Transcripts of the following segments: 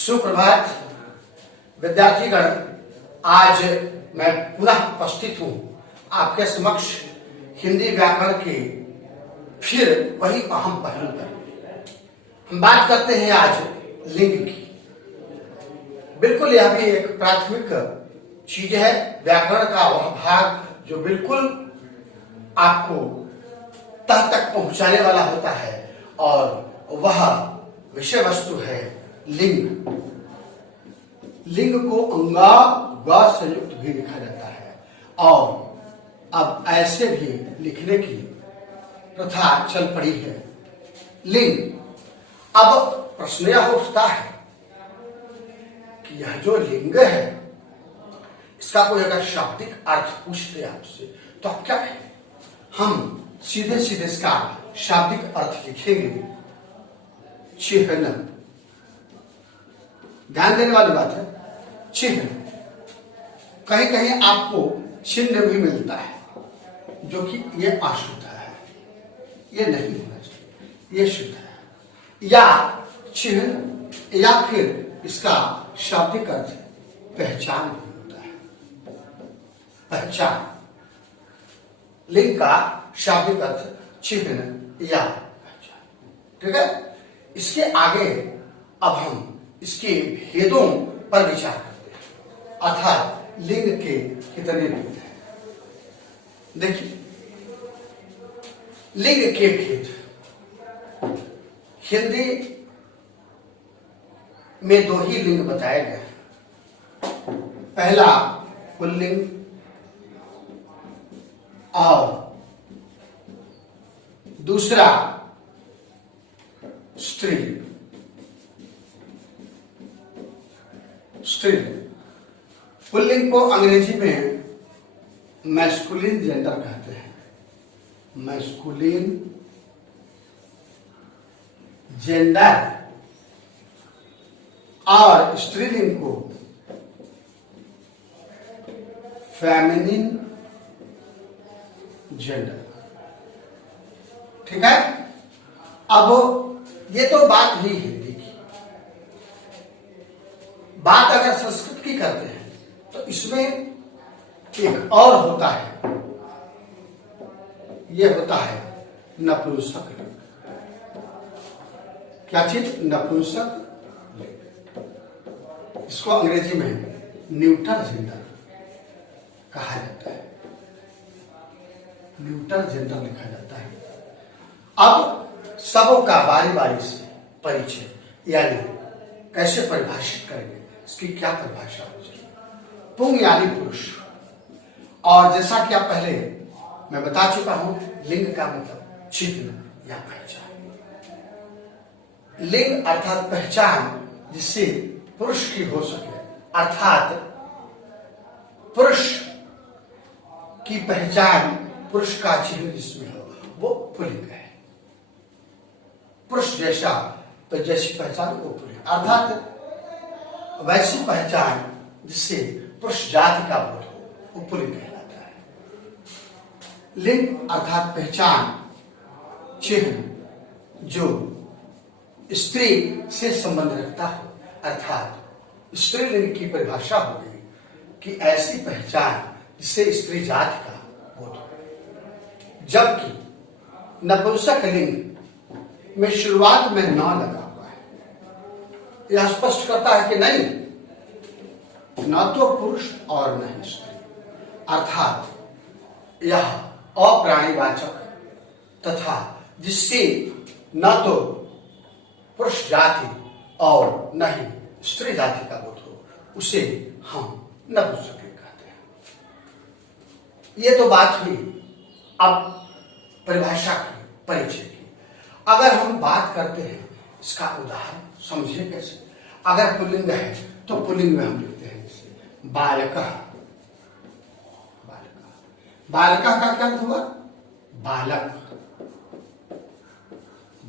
सुप्रभात विद्यार्थीगण। आज मैं पुनः उपस्थित हूँ आपके समक्ष हिंदी व्याकरण के फिर वही अहम पहलू पर। हम बात करते हैं आज लिंग की। बिल्कुल यह भी एक प्राथमिक चीज है, व्याकरण का वह भाग जो बिल्कुल आपको तह तक पहुंचाने वाला होता है, और वह विषय वस्तु है लिंग। लिंग को अंगा व संयुक्त भी लिखा जाता है, और अब ऐसे भी लिखने की प्रथा चल पड़ी है। लिंग। अब प्रश्न यह उठता है कि यह जो लिंग है, इसका कोई अगर शाब्दिक अर्थ पूछते आपसे तो आप क्या कहें? हम सीधे सीधे इसका शाब्दिक अर्थ लिखेंगे चिह्न। ध्यान देने वाली बात है, चिह्न। कहीं कहीं आपको चिन्ह भी मिलता है, जो कि ये अशुद्ध है, ये नहीं होना चाहिए, ये शुद्ध है। या चिन्ह या फिर इसका शाब्दिक अर्थ पहचान भी होता है। पहचान। लिंग का शाब्दिक अर्थ चिन्ह या पहचान। ठीक है। इसके आगे अब हम इसके भेदों पर विचार करते हैं, अर्थात लिंग के कितने भेद हैं। देखिए, लिंग के भेद हिंदी में दो ही लिंग बताए गए। पहला पुल्लिंग और दूसरा स्त्रीलिंग। स्त्रीलिंग। पुल्लिंग को अंग्रेजी में मैस्कुलिन जेंडर कहते हैं। Masculine gender. और स्त्रीलिंग को फेमिनिन जेंडर। ठीक है। अब ये तो बात ही हिंदी की। बात अगर संस्कृत की करते हैं तो इसमें एक और होता है, ये होता है नपुंसक लिंग। क्या चीज? नपुंसक लिंग। इसको अंग्रेजी में न्यूटर जेंडर कहा जाता है। न्यूटर जेंडर लिखा जाता है। अब सबों का बारी बारी से परिचय, यानी कैसे परिभाषित करेंगे, इसकी क्या परिभाषा हो चाहिए। पुंग यानी पुरुष। और जैसा कि आप पहले मैं बता चुका हूं, लिंग का मतलब चिन्ह या पहचान। लिंग अर्थात पहचान जिससे पुरुष की हो सके, अर्थात पुरुष की पहचान, पुरुष का चिन्ह जिसमें हो, वो पुल्लिंग है। पुरुष जैसा जैसी पहचान वो पुल्लिंग, अर्थात वैसी पहचान जिससे पुरुष जाति का बोध हो, वो पुल्लिंग कहलाता है। लिंग अर्थात पहचान, चिन्ह जो स्त्री से संबंध रखता हो, अर्थात स्त्रीलिंग की परिभाषा हो गई कि ऐसी पहचान जिससे स्त्री जाति का बोध हो। जबकि नपुंसक लिंग में शुरुआत में न लगा हुआ है, यह स्पष्ट करता है कि नहीं, न तो पुरुष और न ही स्त्री, अर्थात यह अप्राणीवाचक तथा जिससे न तो पुरुष जाति और न ही स्त्री जाति का बोध हो, उसे हम नपुंसक लिंग कहते हैं। ये तो बात हुई अब परिभाषा की, परिचय की। अगर हम बात करते हैं इसका उदाहरण, समझिए कैसे। अगर पुल्लिंग है तो पुल्लिंग में हम लिखते हैं जैसे बालकः। बालकः का क्या अर्थ हुआ? बालक।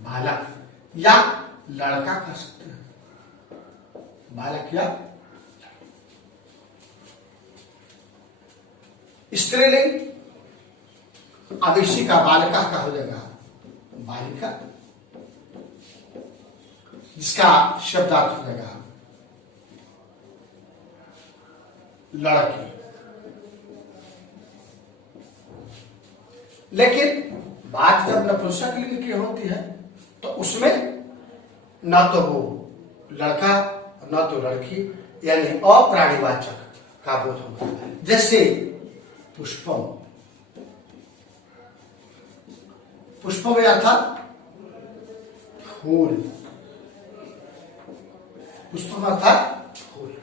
बालक या लड़का कह सकते हैं, बालक या स्त्रीलिंग। अब इसी का बालका का हो जाएगा बालिका, जिसका शब्दार्थ हो जाएगा लड़की। लेकिन बात जब नपुंसक लिंग की होती है तो उसमें न तो वो लड़का न तो लड़की, यानी अप्राणीवाचक का बोध होगा। जैसे पुष्पम, पुष्पम अर्थात फूल, पुष्पम अर्थात फूल।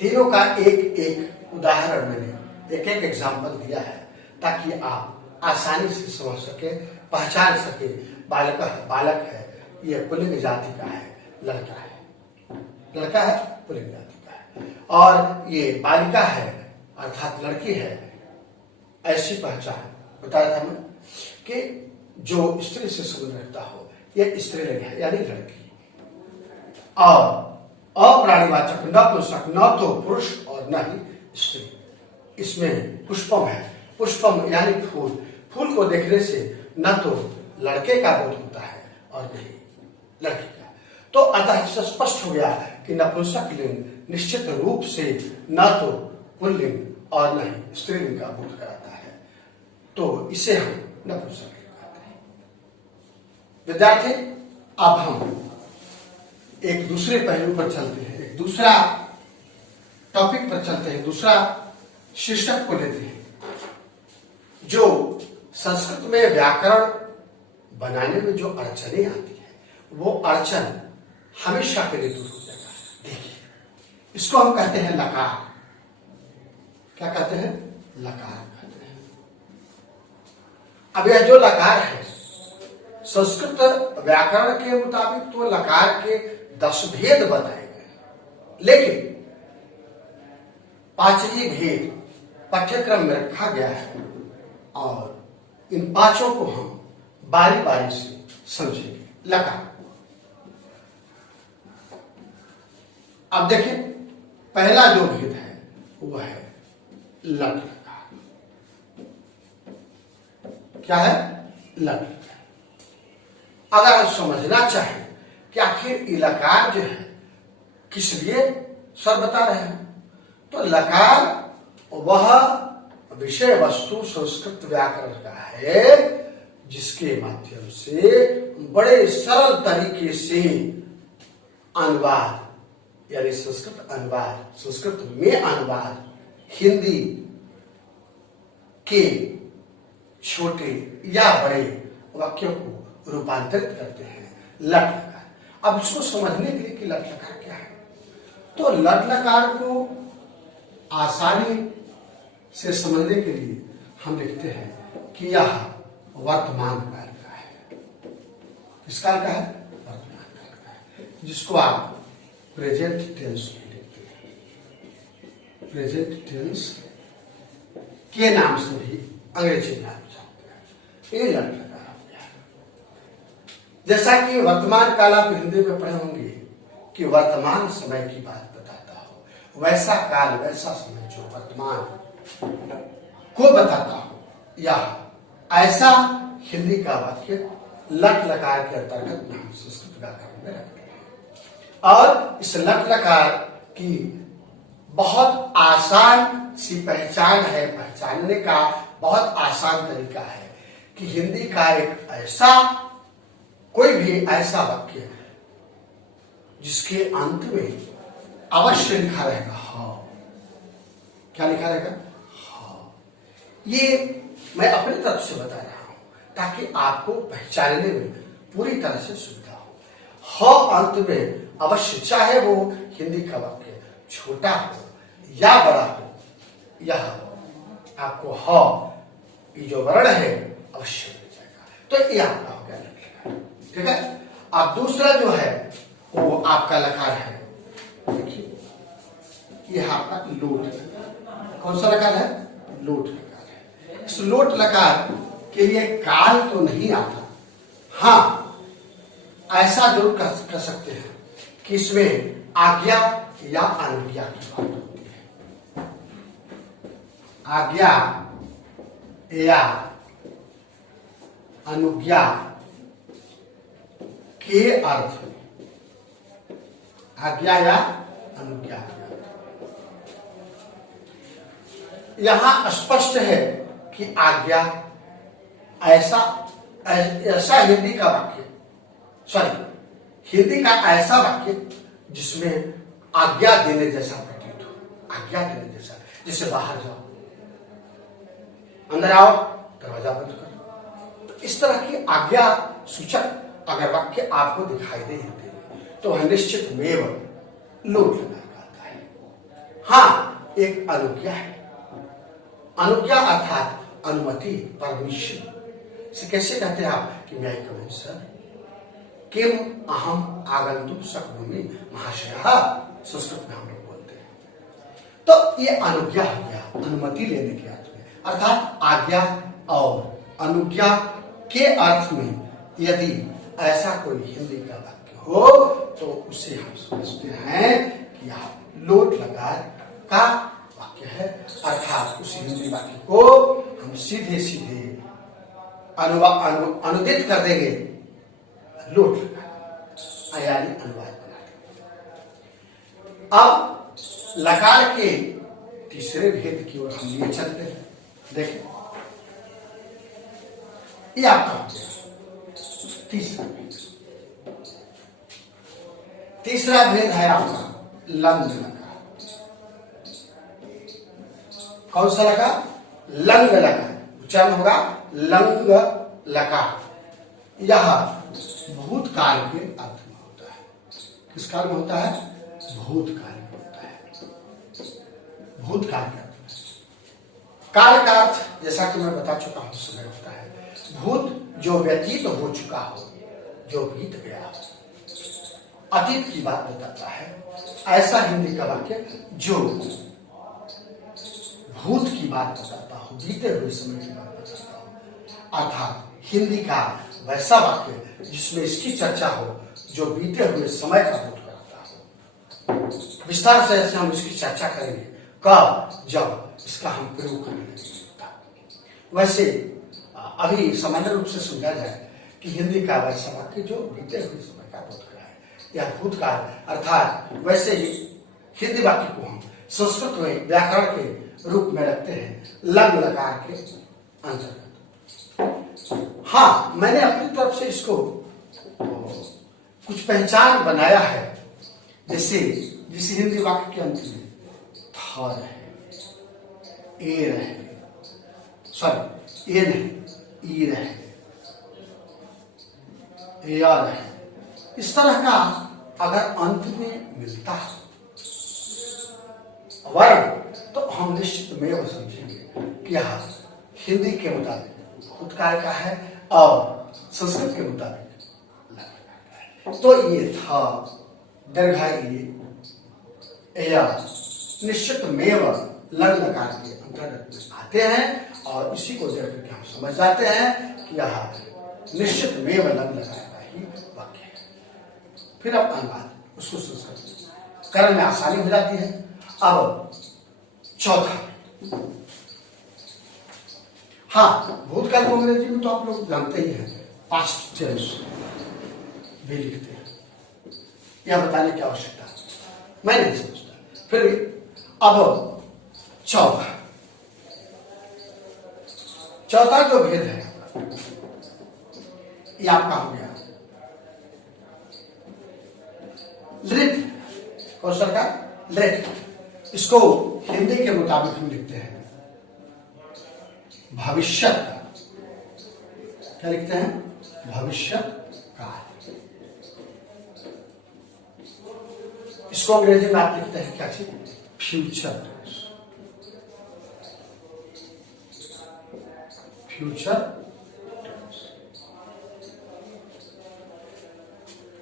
तीनों का एक एक उदाहरण मैंने एक एक एग्जाम्पल दिया है ताकि आप आसानी से समझ सके, पहचान सके। बालक है, ये पुल्लिंग जाति का है, लड़का है, लड़का है पुल्लिंग जाति का है। और ये बालिका है अर्थात लड़की है, ऐसी पहचान बताया था मैं कि जो स्त्री से संबंध रखता हो यह स्त्रीलिंग है यानी लड़की। और अप्राणीवाचक नपुंसक न तो पुरुष और न ही स्त्री। इसमें पुष्पम है, पुष्पम यानी फूल। फूल को देखने से न तो लड़के का बोध होता है और नहीं लड़की का। तो अतः इससे स्पष्ट हो गया कि नपुंसक लिंग निश्चित रूप से न तो पुल्लिंग और न ही स्त्रीलिंग का बोध कराता है, तो इसे हम नपुंसक लिंग कहते हैं। विद्यार्थी, अब हम एक दूसरे पहलू पर चलते हैं, एक दूसरा टॉपिक पर चलते हैं, दूसरा शीर्षक को लेते हैं। जो संस्कृत में व्याकरण बनाने में जो अड़चने आती है वो अड़चन हमेशा के लिए दूर हो जाएगा। देखिए, इसको हम कहते हैं लकार। क्या कहते हैं? लकार कहते हैं। अब यह जो लकार है संस्कृत व्याकरण के मुताबिक तो लकार के 10 भेद बताए गए, लेकिन 5 ही भेद पाठ्यक्रम में रखा गया है और इन 5 को हम बारी बारी से समझेंगे। लकार, अब देखिए पहला जो भेद है वो है लट लकार। क्या है? लट लकार। अगर हम समझना चाहें कि आखिर ये लकार जो है किस लिए सर बता रहे हैं, तो लकार वह विषय वस्तु संस्कृत व्याकरण का है जिसके माध्यम से बड़े सरल तरीके से अनुवाद यानी संस्कृत अनुवाद, संस्कृत में अनुवाद हिंदी के छोटे या बड़े वाक्यों को रूपांतरित करते हैं। लट लकार। अब इसको समझने के लिए कि लट लकार क्या है, तो लट लकार को आसानी से समझने के लिए हम लिखते हैं कि यह वर्तमान काल का है। किस काल का है? वर्तमान काल का है, जिसको आप प्रेजेंट टेंस में लिखते हैं। प्रेजेंट टेंस के नाम से भी अंग्रेजी में आप जानते हैं। ये लट लकार हो गया। जैसा कि वर्तमान काल आप हिंदी में पढ़े होंगे कि वर्तमान समय की बात बताता हो, वैसा काल वैसा समय जो वर्तमान को बताता हो, यह ऐसा हिंदी का वाक्य लट लकार के अंतर्गत नाम संस्कृत व्याकरण में रखते हैं। और इस लट लकार की बहुत आसान सी पहचान है, पहचानने का बहुत आसान तरीका है कि हिंदी का एक ऐसा कोई भी ऐसा वाक्य जिसके अंत में अवश्य लिखा रहेगा हाँ। क्या लिखा रहेगा? हाँ। ये मैं अपनी तरफ से बता रहा हूं ताकि आपको पहचानने में पूरी तरह से सुविधा हो। ह अंत में अवश्य, चाहे वो हिंदी का वाक्य छोटा हो या बड़ा हो, यह आपको ह ये जो वर्ण है अवश्य मिल जाएगा। तो ये आपका हो गया लकार। ठीक है। अब दूसरा जो है वो आपका लकार है, देखिए ये आपका लोट लकार। कौन सा लकार है? लोट लकार है। इस लोट लकार के लिए काल तो नहीं आता, हाँ ऐसा जरूर कर सकते हैं कि इसमें आज्ञा या अनुज्ञा की बात होती है। आज्ञा या अनुज्ञा के अर्थ में, आज्ञा या अनुज्ञा के अर्थ। यहां स्पष्ट है कि आज्ञा ऐसा ऐसा हिंदी का वाक्य, हिंदी का ऐसा वाक्य जिसमें आज्ञा देने जैसा प्रतीत हो, आज्ञा देने जैसा, जैसे बाहर जाओ, अंदर आओ, दरवाजा बंद करो। तो इस तरह की आज्ञा सूचक अगर वाक्य आपको दिखाई दे हिंदी में तो वह निश्चित में लोट लगा आता है। हाँ, एक अनुज्ञा है। अनुज्ञा अर्थात अनुमति, परमिशन। इसे कैसे कहते हैं आप कि मैं कमिंग सर, किम अहम आगंतुक शक्नोमि महाशयः, संस्कृत में हम लोग बोलते हैं। तो ये अनुज्ञा हो गया, अनुमति लेने के अर्थ में, अर्थात आज्ञा और अनुज्ञा के अर्थ में यदि ऐसा कोई हिंदी का वाक्य हो तो उसे हम समझते हैं कि यह लोट लगार का वाक्य है, अर्थात उस हिंदी वाक्य को हम सीधे सीधे अनुदित कर देंगे, लोट लगा यानी अनुवाद बना देंगे। अब लकार के तीसरे भेद की ओर हम लिए चलते हैं। देखें, ये आपका हो गया तीसरा भेद। तीसरा भेद है आपका लंग लकार। कौन सा लकार? लंग लकार। उच्चारण होगा लंग लकार। यह भूतकाल के अर्थ में होता है। किस काल में होता है? भूतकाल में होता है। भूतकाल के अर्थ में। काल का अर्थ जैसा कि मैं बता चुका हूं समय होता है। भूत जो व्यतीत हो चुका हो, जो बीत गया हो, अतीत की बात बताता है। ऐसा हिंदी का वाक्य जो भूत की बात बताता हो, बीते हुए समय की बात बताता हो, अर्थात हिंदी का वैसा वाक्य जिसमें इसकी चर्चा हो जो बीते हुए समय का बोध कराता हो। विस्तार से ऐसे हम इसकी चर्चा करेंगे कब, जब इसका हम प्रयोग करने लगेंगे। वैसे अभी सामान्य रूप से समझा जाए कि हिंदी का वैसा वाक्य जो बीते हुए समय का बोध कराए या भूतकाल, अर्थात वैसे ही हिंदी वाक्य को हम संस्कृत में व्याकरण के रूप में रखते हैं लंग लकार के अंतर्गत। हाँ, मैंने अपनी तरफ से इसको कुछ पहचान बनाया है। जैसे जिस हिंदी वाक्य के अंत में था रहे, ए रहे, सॉरी ए नहीं, ई रहे, या रहे, इस तरह का अगर अंत में मिलता है वर्ण तो हम निश्चित में वो समझेंगे कि यह हिंदी के मुताबिक भूतकाल का है और संस्कृत के मुताबिक लंग का है। तो ये था दीर्घाई या निश्चित में लंग लकार के अंतर्गत में आते हैं और इसी को देख करके हम समझ जाते हैं कि यह निश्चित में लंग लकार का ही वाक्य है। फिर अब अनुवाद, उसको संस्कृत करने में आसानी हो जाती है। अब चौथा, हाँ, भूतकाल को अंग्रेजी में तो आप लोग जानते ही हैं, पास्ट टेंस भी लिखते हैं। यह बताने की आवश्यकता मैं नहीं समझता। फिर अब चौथा जो भेद है ये आपका हो गया लृत। कौन सा का? लृत। इसको हिंदी के मुताबिक हम लिखते हैं भविष्य काल। क्या लिखते हैं? भविष्य काल। इसको अंग्रेजी में आप लिखते हैं क्या चीज? Future tense. Future tense.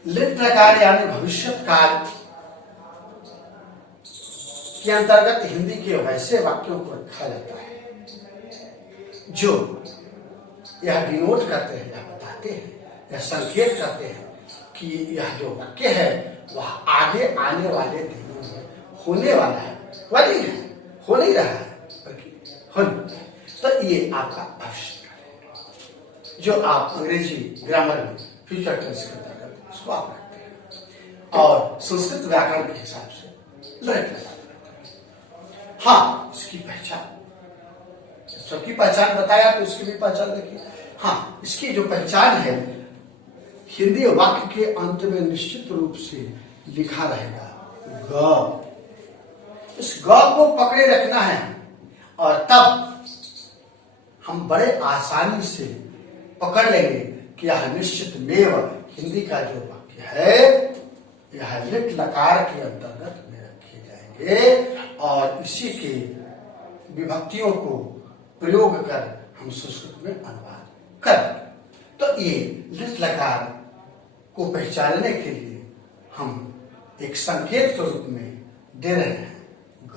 लिट प्रकार यानी भविष्य काल के अंतर्गत हिंदी के वैसे वाक्यों को रखा जाता है जो यह डिनोट करते हैं, यह बताते हैं, यह संकेत करते हैं कि यह जो वाक्य है वह आगे आने वाले दिनों में होने वाला है, वही है, हो नहीं रहा है बल्कि होने। तो ये आपका आवश्यक है जो आप अंग्रेजी ग्रामर में फ्यूचर टेंस के अंतर्गत इसको आप रखते हैं और संस्कृत व्याकरण के हिसाब से लृत लगाते हैं। हाँ, इसकी पहचान सबकी पहचान बताया तो इसकी भी पहचान देखिए। हाँ, इसकी जो पहचान है, हिंदी वाक्य के अंत में निश्चित रूप से लिखा रहेगा ग। इस ग को पकड़े रखना है और तब हम बड़े आसानी से पकड़ लेंगे कि यह निश्चित मेव हिंदी का जो वाक्य है यह लिट लकार के अंतर्गत में रखे जाएंगे और इसी के विभक्तियों को प्रयोग कर हम संस्कृत में अनुवाद करेंगे। तो ये लिट लकार को पहचानने के लिए हम एक संकेत के रूप में दे रहे हैं ग।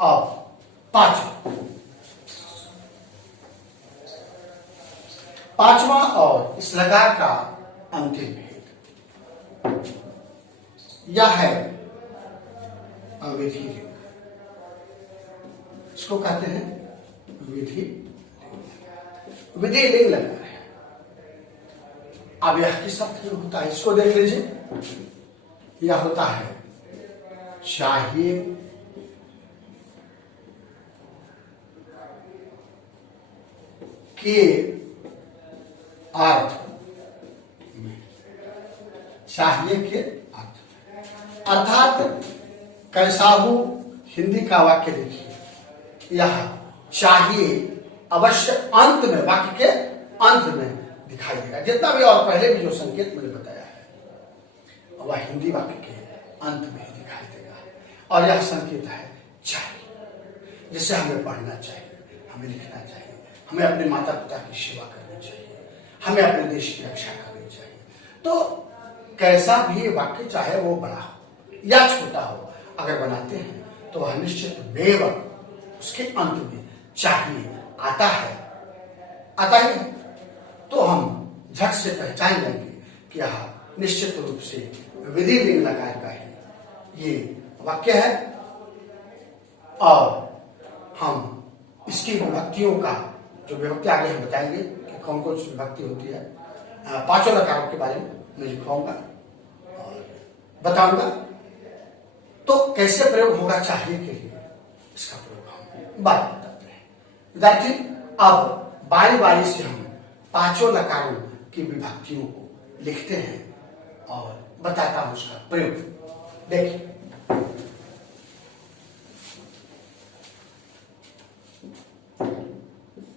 अब पांचवा और इस लकार का अंतिम भेद यह है अविधि लिंग। इसको कहते हैं विधि लिंग लकार है। अब यह किस अर्थ में होता है इसको देख लीजिए। यह होता है चाहिए के अर्थ में, चाहिए के अर्थ, अर्थात कैसा हो हिंदी का वाक्य देखिए। यह चाहिए अवश्य अंत में, वाक्य के अंत में दिखाई देगा। जितना भी और पहले भी जो संकेत मैंने बताया है वह हिंदी वाक्य के अंत में ही दिखाई देगा और यह संकेत है चाहिए, जिसे हमें पढ़ना चाहिए, हमें लिखना चाहिए, हमें अपने माता पिता की सेवा करनी चाहिए, हमें अपने देश की रक्षा करनी चाहिए। तो कैसा भी वाक्य चाहे वो बड़ा हो या छोटा हो, अगर बनाते हैं तो वह निश्चित मेव उसके अंत में चाहिए आता है, आता ही है। तो हम झट से पहचान लेंगे कि यह निश्चित रूप से विधि लिंग लकार का ही ये वाक्य है और हम इसकी विभक्तियों का जो विभक्ति आगे हम बताएंगे कि कौन कौन सी विभक्ति होती है। पांचों लकारों के बारे में मैं लिखवाऊंगा और बताऊंगा। तो कैसे प्रयोग होगा चाहिए के लिए, इसका प्रयोग हम बाद में बताते हैं। विद्यार्थी, अब बारी बारी से हम पांचों लकारों की विभक्तियों को लिखते हैं और बताता हूं उसका प्रयोग। देखिए,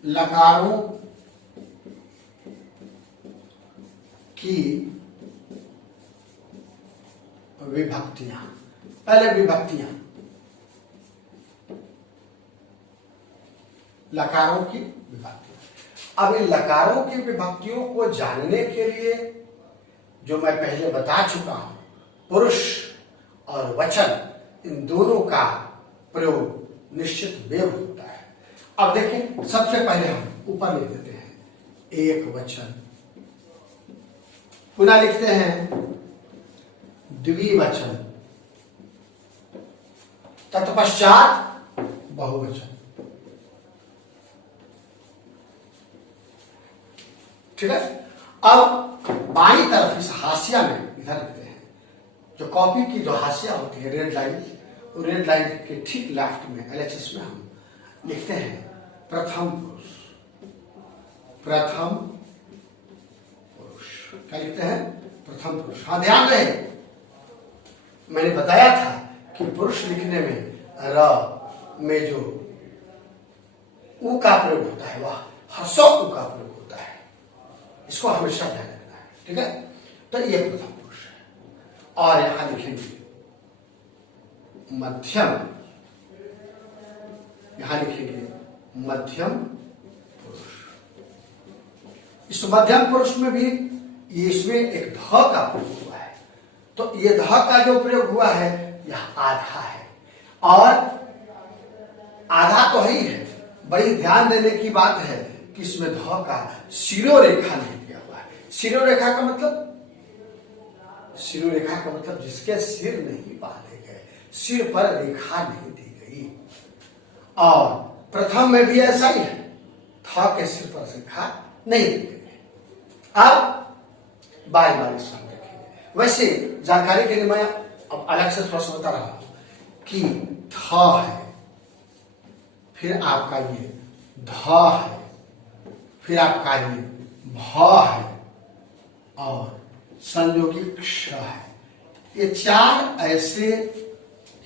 लकारों की विभक्तियां, पहले विभक्तियां, लकारों की विभक्तियां। अब इन लकारों की विभक्तियों को जानने के लिए जो मैं पहले बता चुका हूं, पुरुष और वचन, इन दोनों का प्रयोग निश्चित मेव होता है। अब देखें, सबसे पहले हम ऊपर लिख देते हैं एक वचन, पुनः लिखते हैं द्विवचन, तत्पश्चात बहुवचन। ठीक है। अब बाईं तरफ इस हाशिया में इधर लिखते हैं, जो कॉपी की जो हाशिया होती है रेड लाइन, वो रेड लाइन के ठीक लेफ्ट में LHS में हम लिखते हैं प्रथम पुरुष। प्रथम पुरुष क्या लिखते हैं? प्रथम पुरुष। हाँ, ध्यान रहे, मैंने बताया था कि पुरुष लिखने में र में जो उ का प्रयोग होता है वह ह्रस्व उ का प्रयोग होता है। इसको हमेशा ध्यान रखना है। ठीक है। तो ये प्रथम पुरुष है और यहां लिखेंगे मध्यम, यहां लिखेंगे मध्यम पुरुष। इस मध्यम पुरुष में भी इसमें एक ध का प्रयोग हुआ है, तो ये ध का जो प्रयोग हुआ है यह आधा है और आधा तो ही है। बड़ी ध्यान देने की बात है कि इसमें ध का शिरोरेखा नहीं दिया हुआ है। शिरोरेखा का मतलब, शिरोरेखा का मतलब जिसके सिर नहीं बांधे गए, सिर पर रेखा नहीं दी गई। और प्रथम में भी ऐसा ही है, थ के सिर पर रेखा नहीं दी गई। अब बारी बारी से हम देखेंगे। वैसे जानकारी के लिए मैं अब अलग से थोड़ा सा बता रहा हूं कि थ है, फिर आपका ये ध है, फिर आपका ये भ है और संयोगी क्ष है। ये चार ऐसे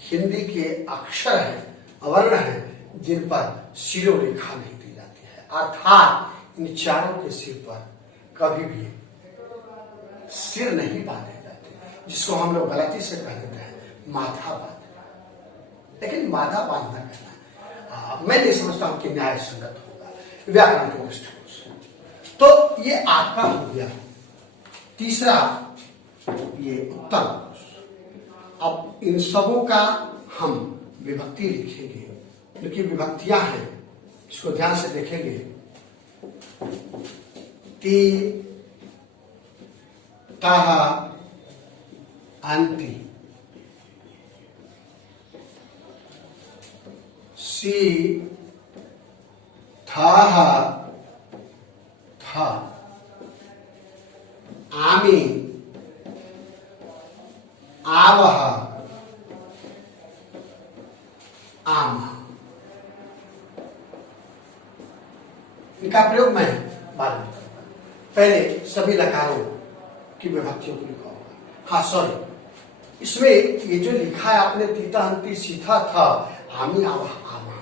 हिंदी के अक्षर हैं, वर्ण हैं, जिन पर शिरोरेखा नहीं दी जाती है, अर्थात इन चारों के सिर पर कभी भी सिर नहीं बांधे जाते, जिसको हम लोग गलती से कह देते हैं माथा बांधना। लेकिन माथा बांधना कहना मैं नहीं समझता हूं कि न्याय संगत होगा व्याकरण के दृष्टिकोण से। तो ये आपका हो गया तीसरा ये उत्तर पुरुष। अब इन सबों का हम विभक्ति लिखेंगे, इनकी विभक्तियां हैं, इसको ध्यान से देखेंगे। ती, तह, अंति, सी, थह, थ, आमी, आवह, आम। इनका प्रयोग मैं बाद में करूंगा, पहले सभी लकारों की विभक्तियों को लिखा होगा। हाँ सॉरी, इसमें ये जो लिखा है आपने तीता अंति सीथा था आमी आवह आमा,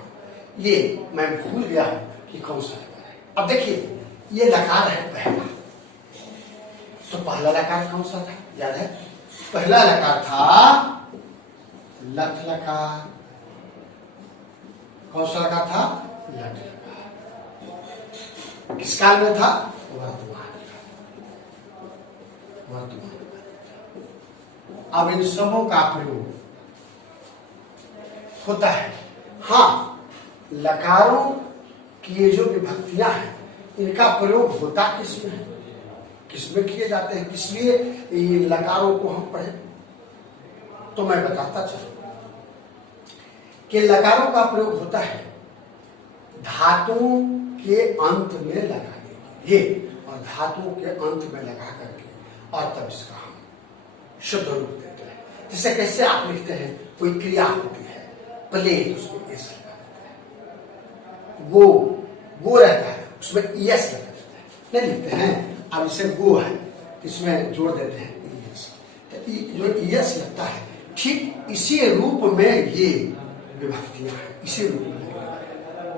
ये मैं भूल गया हूं कि कौन सा लकार है। अब देखिए ये लकार है पहला, तो पहला लकार कौन सा था याद है? पहला लकार था लट लकार। कौन सा लकार था? लट लकार। किस काल में था? वर्तमान। अब इन सबों का प्रयोग होता है। हाँ, लकारों की ये जो विभक्तियां हैं इनका प्रयोग होता किसमें है, किसमें किए जाते हैं, किस लिए ये लकारों को हम पढ़े, तो मैं बताता चलूं कि लकारों का प्रयोग होता है धातुओं के अंत में लगाने के लिए, और धातुओं के अंत में लगा करके और तब इसका हम शुद्ध रूप देते हैं। जैसे कैसे आप लिखते हैं, कोई क्रिया होती है प्लेट, उसमें एस लगा देते हैं। गो रहता है, उसमें एस लगा देते हैं, नहीं लिखते हैं। अब इसे गो है, इसमें जोड़ देते हैं ईएस, तो जो ईएस लगता है ठीक इसी रूप में ये विभक्तियां हैं, इसी रूप में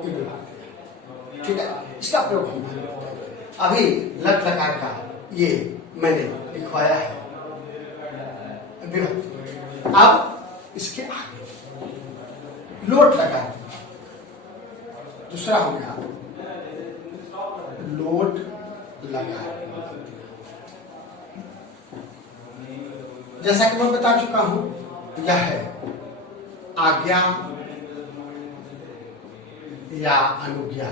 ये विभक्तियां, ठीक है। इसका प्रयोग हम अभी लट लकार का ये मैंने लिखवाया है विभक्ति। अब इसके आगे लोट लकार, दूसरा हो गया लोट लकार। जैसा कि मैं बता चुका हूं, यह है आज्ञा या अनुज्ञा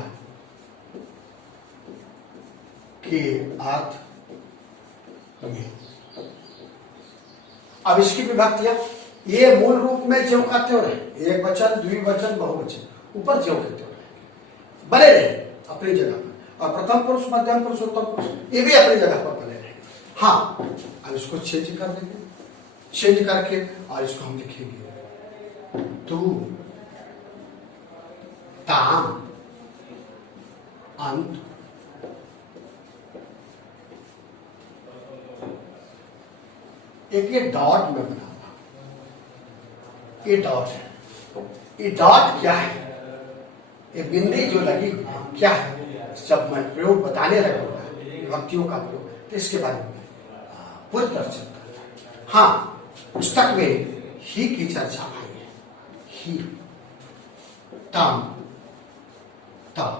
के अर्थ में। अब इसकी विभक्तियां ये मूल रूप में ज्यों का त्यों रहे, एक वचन, द्विवचन, बहुवचन, ऊपर ज्यों के त्यों रहे, बने रहे अपनी जगह पर, और प्रथम पुरुष, मध्यम पुरुष, उत्तम पुरुष ये भी अपनी जगह पर बने रहेंगे। हाँ, अब इसको चेंज कर देंगे, चेंज करके और इसको हम लिखेंगे तू, ताम, अंत, एक ये डॉट में बना हुआ, ये डॉट है। ये डॉट क्या है? ये बिंदी जो लगी हुई है क्या है? जब मैं प्रयोग बताने लगूंगा विभक्तियों का प्रयोग, तो इसके बारे में पूरी तरह से बताऊंगा। हाँ, पुस्तक में ही की चर्चा आई है। ही, तम, तब,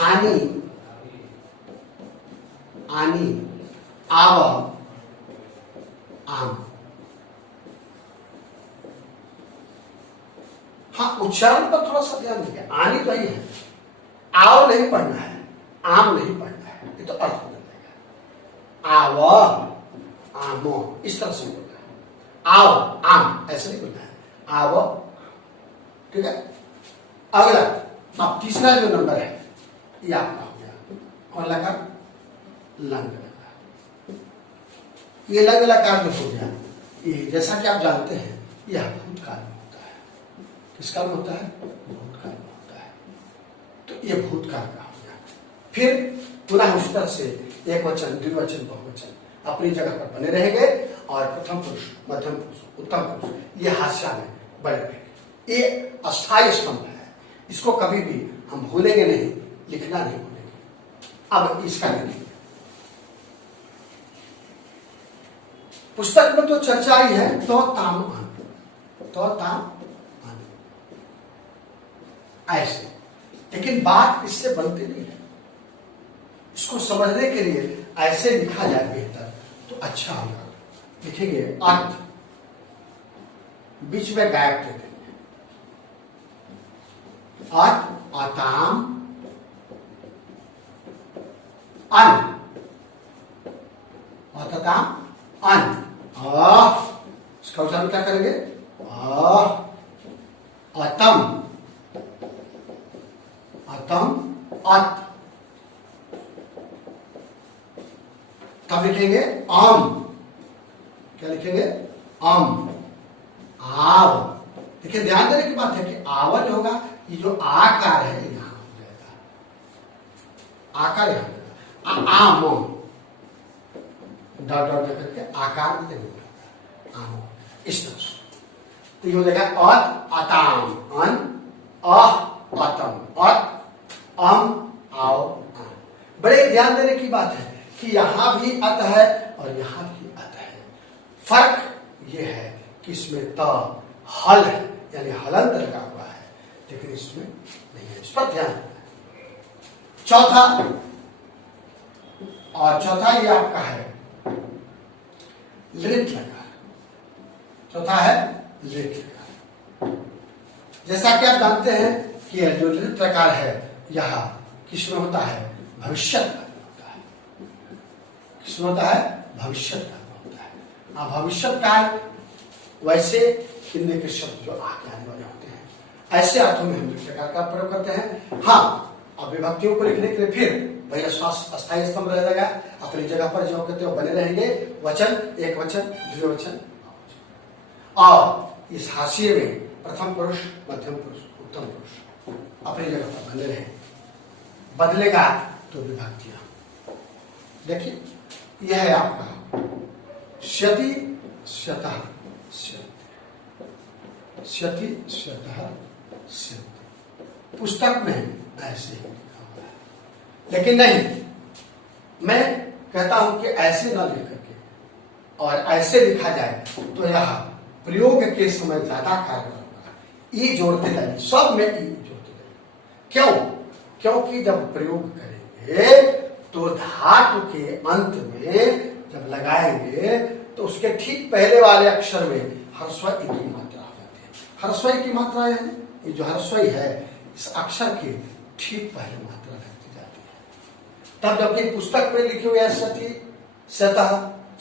आनी, आनी, आव, आम। हाँ, उच्चारण पर थोड़ा सा ध्यान दीजिए। आनी तो ही है, आओ नहीं पढ़ना है, आम नहीं पढ़ना है, ये तो अर्थ बदल जाएगा। आव, आमो, इस तरह से बोलना है। आओ, आम, ऐसे नहीं बोलना है, आव, ठीक है। अगला, अब तीसरा जो नंबर है ये आपका हो गया, कौन लगा? लंग लगा। ये लंग लकार जो हो गया, ये जैसा कि आप जानते हैं यह भूतकाल में होता है। किस काल में होता है? भूतकाल में होता है। तो ये भूतकाल का हो गया। फिर पुनः उस तरह से एक वचन, द्विवचन, बहुवचन अपनी जगह पर बने रहेंगे और प्रथम पुरुष, मध्यम पुरुष, उत्तम पुरुष ये हास्य में बने रहेंगे। ये अस्थायी स्तंभ है, इसको कभी भी हम भूलेंगे नहीं, लिखना नहीं भूलेंगे। अब इसका लिखेंगे। पुस्तक में तो चर्चा ही है तो ताम अन, तो ताम अन ऐसे, लेकिन बात इससे बनती नहीं है। इसको समझने के लिए ऐसे लिखा जाए बेहतर तो अच्छा होगा। लिखेंगे अर्थ, बीच में गैप दे देंगे। अर्थ आताम अन, अताम अन, इसका उच्चारण क्या करेंगे? अतम, अतम अत। तब लिखेंगे आम, क्या लिखेंगे? आम, आव। देखिए ध्यान देने की बात है कि आवन होगा, ये जो आकार है यहां हो जाएगा, आकार यहां होगा। आम डॉट डॉट करके आकार भी देंगे, आम इस तरह से। तो ये हो जाएगा अत अताम अन, अह अतम अत, अम आओ आम। बड़े ध्यान देने की बात है कि यहां भी अत है और यहां भी अत है। फर्क ये है कि इसमें त हल है, यानी हलंत लगा हुआ है, लेकिन इसमें नहीं है। इस पर ध्यान देना। चौथा, और चौथा ये आपका है लिट लकार। चौथा है लिट लकार। जैसा कि आप जानते हैं कि यह जो लिट लकार है यह किसमें होता है? भविष्य काल में होता है। किसमें होता है? भविष्य काल में होता है। अब भविष्य काल वैसे हिंदी के शब्द जो आगे आने वाले होते हैं ऐसे अर्थों में हम लिट लकार का प्रयोग करते हैं। हाँ, अब विभक्तियों को लिखने के लिए फिर वही अस्थायी स्तंभ रहेगा, अपनी जगह पर जो कहते हो बने रहेंगे। वचन, एक वचन, द्विवचन। और इस हाशिए में प्रथम पुरुष, मध्यम पुरुष, उत्तम पुरुष अपनी जगह पर बने रहे। बदलेगा तो विभक्तियां। देखिए यह है आपका क्षति क्षतः क्षति, क्षति क्षतः क्षति। पुस्तक में ऐसे ही लिखा हुआ है, लेकिन नहीं, मैं कहता हूं कि ऐसे न लिख करके और ऐसे लिखा जाए तो यह प्रयोग के समय ज्यादा कारगर होगा। ई जोड़ते जाइए, सब में ई जोड़ते जाइए। क्यों? क्योंकि जब प्रयोग करेंगे तो धातु के अंत में जब लगाएंगे तो उसके ठीक पहले वाले अक्षर में ह्रस्व ई की मात्रा हो जाती है। ह्रस्व ई की मात्रा है, ये जो ह्रस्व ई है इस अक्षर के ठीक पहले मात्रा लगती जाती है। तब जबकि पुस्तक में लिखे हुए है सती सतः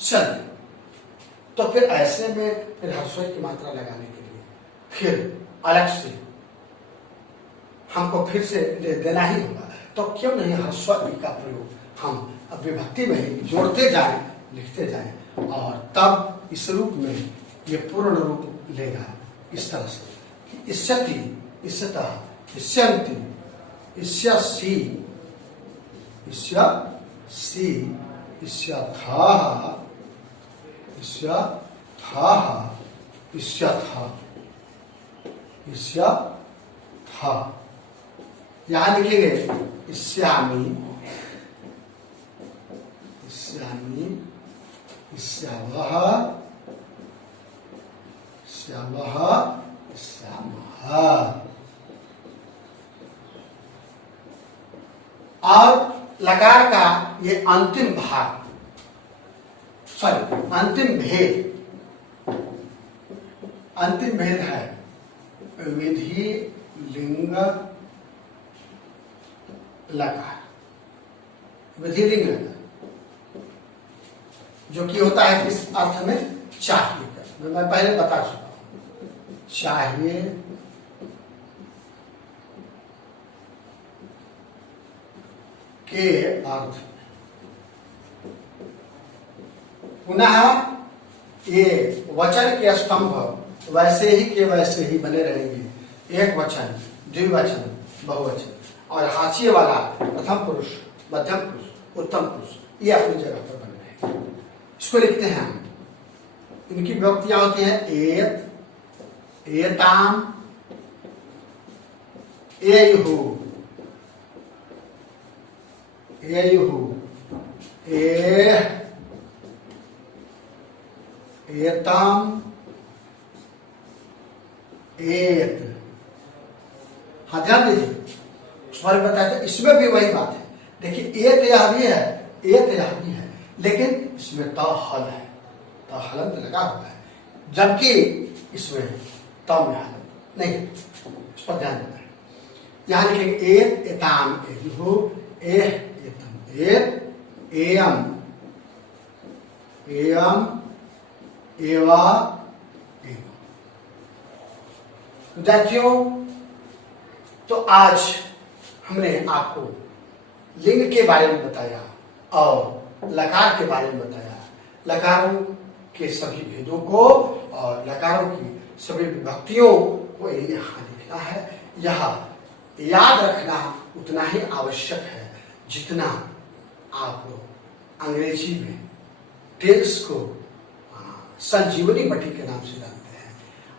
सत्य, तो फिर ऐसे में फिर ह्रस्व की मात्रा लगाने के लिए फिर अलग से हमको फिर से देना ही होगा। तो क्यों नहीं ह्रस्व का प्रयोग हम अब विभक्ति में ही जोड़ते जाएं, लिखते जाएं, और तब इस रूप में ये पूर्ण रूप लेगा। इस तरह से इष्यति, इष्यतः, इष्यन्ति, इष्यसि, इष्यसि, इष्यथः, इष्यथः, इष्यथः, इष्यथः। यहां लिखेंगे इष्यामि, इष्यामि, इष्यावः, इष्यावः, इष्यामः। और लकार का ये अंतिम भाग, सॉरी अंतिम भेद, अंतिम भेद है विधि लिंग लकार। विधि लिंग लकार जो कि होता है किस अर्थ में? चाहिए कर। मैं पहले बता चुका हूं, चाहिए के अर्थ। पुनः ये वचन के स्तंभ वैसे ही के वैसे ही बने रहेंगे। एक वचन, द्विवचन, बहुवचन। और हाशिए वाला प्रथम पुरुष, मध्यम पुरुष, उत्तम पुरुष, ये अपनी जगह पर बने रहेंगे। इसको लिखते हैं हम। इनकी विभक्तियां होती हैं एत, एताम, एयुहु, एयुहु, एह, एताम, एत। हाँ ध्यान दीजिए, उसमें बताया था इसमें भी वही बात है। देखिए एत यह भी है, एत यह भी है, लेकिन इसमें त हल है, त हलंत लगा हुआ है, जबकि इसमें त में हलंत नहीं। इस पर ध्यान देना है। यहाँ लिखेंगे एत, एताम, एयुहु, एह, एतम, एत, एयम, एयम, एवा, एव। विद्यार्थियों, तो आज हमने आपको लिंग के बारे में बताया और लकार के बारे में बताया, लकारों के सभी भेदों को और लकारों की सभी विभक्तियों को यहाँ लिखना है। यह याद रखना उतना ही आवश्यक है जितना आप अंग्रेजी में टेल्स को संजीवनी बटी के नाम से जानते हैं,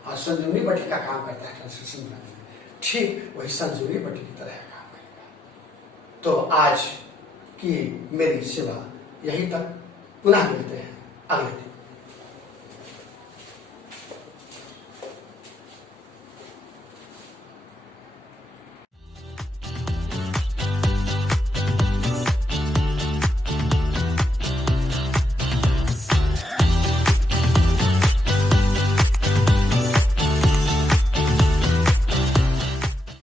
और संजीवनी बटी का काम करता है ट्रांसलेशन बनाने में, ठीक वही संजीवनी बटी की तरह काम करेगा। तो आज की मेरी सेवा यहीं तक, पुनः मिलते हैं अगले दिन।